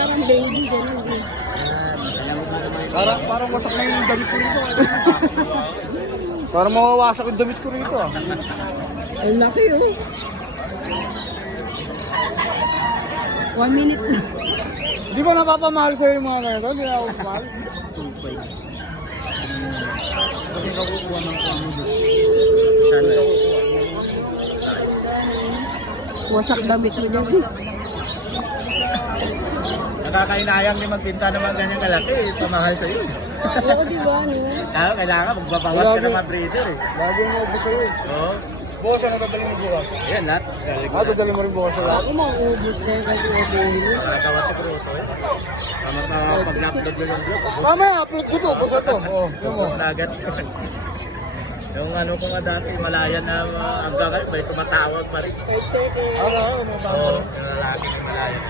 parang baby, gano'n eh. Parang wasak na yung damit ko rito. Parang mawawasak yung damit ko rito. Ang laki oh. 1 minute na. Di ba napapamahal sa'yo yung mga ganito? Hindi na ako mahal. 2.5. Kasi kakukuha ng kamo doon. Wasak damit mo dyan. Nakakainayang din magpinta naman ganyan kalaki, pamahal sa'yo. Oo, di ba? No? Kaya kailangan magbabawas ka ng mga breeder eh. Lagi mo ako sa'yo eh. Oo. Bukas na dadalhin mo bukas. Ayan, lahat. Dadalhin mo rin bukas sa lahat. Ako maubos na yung kasi mabili. Nakagawa siguro ito eh. Tama pa pag-upload mo yung vlog. Mamaya, upload ko to. Basta to. Oo, yun mo. Ubus na agad. Yung ano ko nga dati, malaya na hanggang ngayon, may tumatawag pa rin. Ano, may Oo, yung lalaki sa malaya.